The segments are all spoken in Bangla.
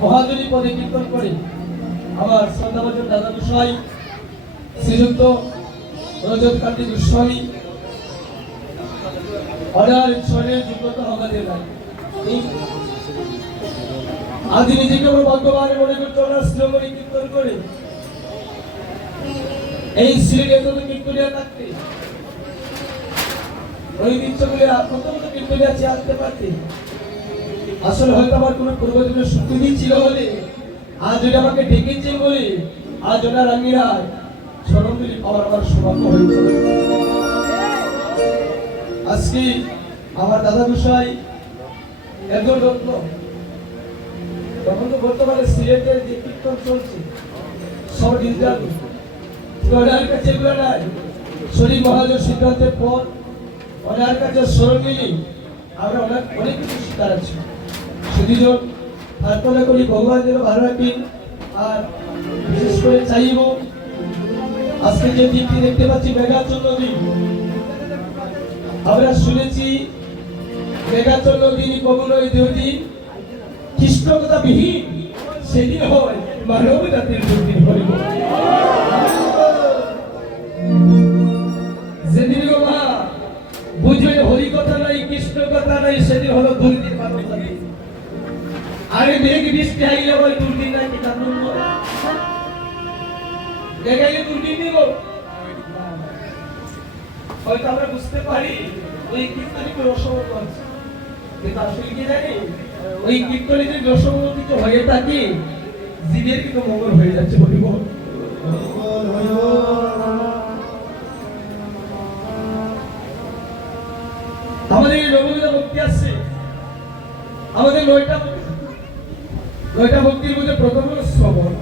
মহাজনী পদে কীর্তন করে আমার শ্রদ্ধাভাজন দাদা গোসাই শ্রীযুক্ত রজত কান্তি গোস্বামী অর্ডার ঈশ্বরের যোগ্যতা আমাদের নাই। আদি নিজেকে আমরা ভগবান মনে করে চলার শ্রমণী কীর্তন করে এই শ্রীর এত কীর্তনিয়া থাকতে ওই দৃশ্যগুলি প্রথম কীর্তনিয়া চেয়ে আনতে পারতে আসলে হয়তো আমার কোনো পূর্বজন্মের সুকৃতি ছিল বলে আজ ওটা আমাকে ডেকেছে বলে আজ ওটা রাঙ্গিরায় স্মরণগুলি পাওয়ার আমার সৌভাগ্য হয়েছে। আজকে আমার দাদা গোসাই একজন রত্ন তখন তো বর্তমানে সিলেটের যে কীর্তন চলছে সব ডিজিটাল ওনার কাছে এগুলো নাই। শরীর মহাজন সিদ্ধান্তের পর ওনার কাছে স্মরণ নিলি আমরা অনেক কিছু শিকার আছি। শুধু প্রার্থনা করি ভগবান যেন ভালো রাখেন। আর বিশেষ করে চাইব আজকে যে দিনটি দেখতে পাচ্ছি মেঘাচল নদী, আমরা শুনেছি মেঘাচল নদী কমলয় দেহটি কৃষ্ণকতা বিহীন সেদিন হয় মানব জাতির দুর্দিন হইব। যেদিন গো মা বুঝবে হরি কথা নাই কৃষ্ণ কথা নাই সেদিন হলো দুর্দিন মানব জাতি। আরে মেঘ বৃষ্টি আইলে ওই দুর্দিন নাকি কারণ দেখাইলে দুর্দিন দিব হয়তো আমরা বুঝতে পারি ওই কীর্তনিক রসমত আছে, কিন্তু আসলে কি জানি ওই কীর্তনিক রসমত হয়ে থাকে জীবের কিন্তু মঙ্গল হয়ে যাচ্ছে। বলিব আমাদের নবমীরা ভক্তি আসছে, আমাদের নয়টা ভক্তির মধ্যে প্রথম হল শ্রবণ।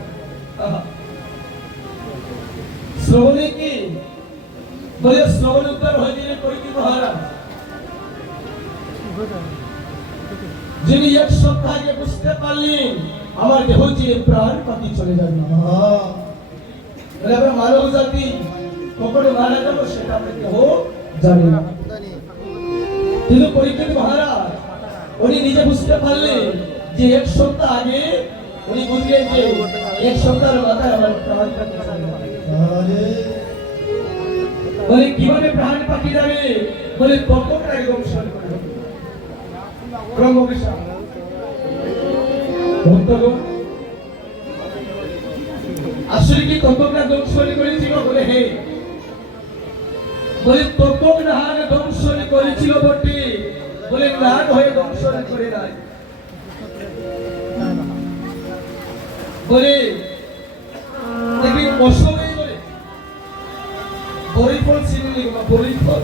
শ্রবণে কি বলে শ্রবণ উদ্ধার হয়ে গেলেন পরীক্ষিত মহারাজ, যিনি এক সপ্তাহ আগে বুঝতে পারলেন আমার দেহ যে প্রাণ পাতি চলে যাবে। আমরা মানব জাতি কখনো মারা যাবো সেটা আমরা কেহ জানি না, কিন্তু পরীক্ষিত মহারাজ উনি নিজে বুঝতে পারলেন যে এক সপ্তাহ আগে উনি বুঝলেন যে এক সপ্তাহের মাথায় আমার প্রাণ পাতি চলে যাবে। বলে কিভাবে প্রাণ পাখি যাবে, বলে ততটা একদম সরে করে ব্রহ্মবিশ্বাস আসলে কি ততটা ধ্বংসলি করেছিল, বলে হে বলে ততক নাহান ধ্বংসলি করেছিল বটে, বলে নান হয়ে ধ্বংসলি করে নাই। বলে দেখি অসময়ে বলে বরিফল চিনি বা বরিফল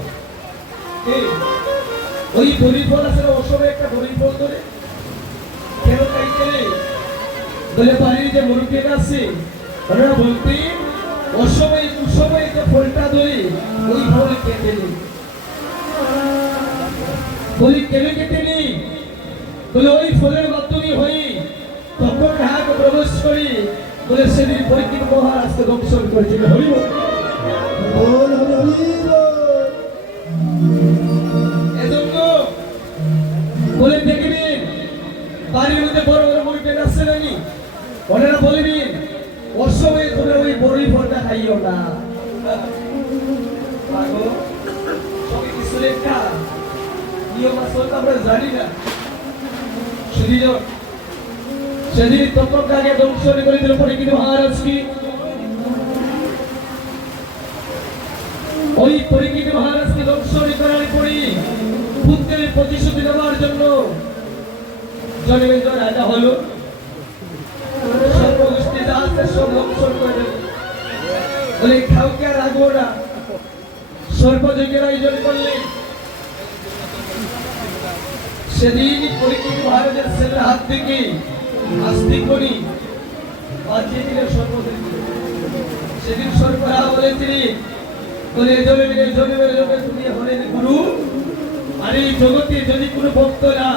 ওই বরিফল আছে অসময়ে একটা বরিফল ধরে কেন খাইতে বলে বাড়ির যে মুরুখের আছে ওনারা বলতে অসময়ে কুসময়ে যে ফলটা ধরে ওই ফল কেটে নেই। বলি কেন কেটে নেই, বলে ওই ফলের মাধ্যমে হই তখন হাত প্রবেশ করি, বলে সেদিন পরীক্ষিত মহারাজকে দংশন করেছিল। হরিব এজন্য বলে দেখবেন বাড়ির মধ্যে বড় বড় মুরগি আসছে নাকি ওনারা বলবেন অসময়ে তোমরা ওই বড়ই ফলটা খাইও না। একটা নিয়ম আসলে আমরা জানি না। সেদিন তত্ত্বকে দংশন করে দিল পরীক্ষিত মহারাজ কি ওই পরীক্ষিত মহারাজকে দংশন করার পরে পুত্রের প্রতিশ্রুতি দেওয়ার জন্য জনমেজয় রাজা হলো, সর্বগোষ্ঠী যা আছে সব দংশন করে দেব বলে কাউকে আর রাখবো না। সর্বযজ্ঞের আয়োজন করলেন। সেদিন পরীক্ষিত মহারাজের ছেলের হাত থেকে আস্তিক বনি বাঁচিয়ে দিলেন সর্বযজ্ঞ। সেদিন সর্বরা বলে তিনি বলে জমে তুমি হলেন গুরু, আর এই জগতে যদি কোনো ভক্তরা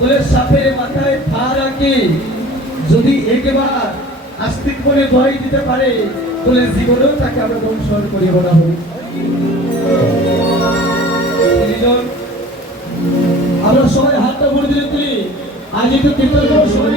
বলে সাপের মাথায় পা রাখে যদি একবার আস্তিক বলে ভয় দিতে পারে বলে জীবনেও তাকে আমরা দংশন করিব না। আমরা সবাই হাতটা ভরে দিলে তুলি আজ একটু কীর্তন করবো সবাই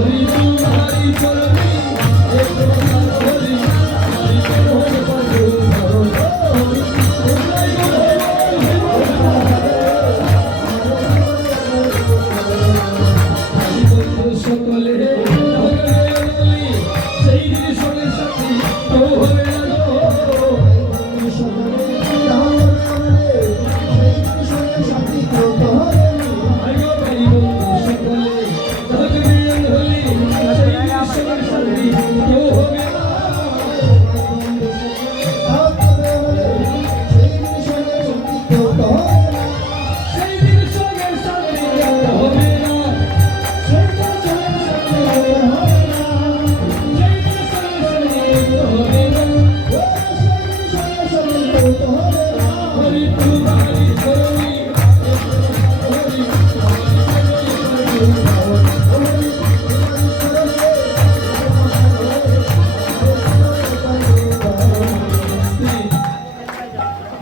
হরি তোমারি চরণে একটু হরি হরি তোমার পাদু হরি সকলে সেই দিন সঙ্গে সাথী তো হবে না গো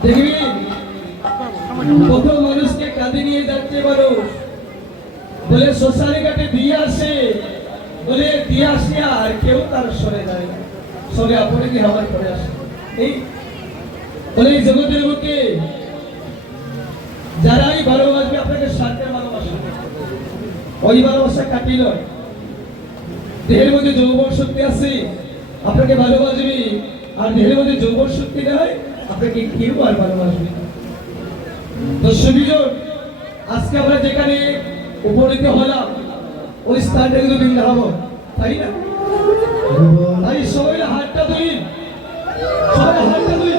দেখবি কত মানুষকে কাঁদে নিয়ে যাচ্ছে মানুষ বলে শ্মশানে ঘাটে দিয়ে আসে বলে দিয়ে আসে আর কেউ তার সরে যায় না সরে আপনি কি আমার করে আসে এই বলে এই জগতের বুকে যারাই ভালোবাসবে আপনাকে সাথের ভালোবাসা ওই ভালোবাসা কাটিল দেহের মধ্যে যৌবন শক্তি আছে আপনাকে ভালোবাসবে আর দেহের মধ্যে যৌবন শক্তি নেই আপনাকে কেউ আর ভালোবাসবে দর্শকজন আজকে আমরা যেখানে উপনীত হলাম ওই স্থানটা কিন্তু বৃন্দাবন তাই না তাই সবাই হাতটা তুলি সবাই হাতটা তুলি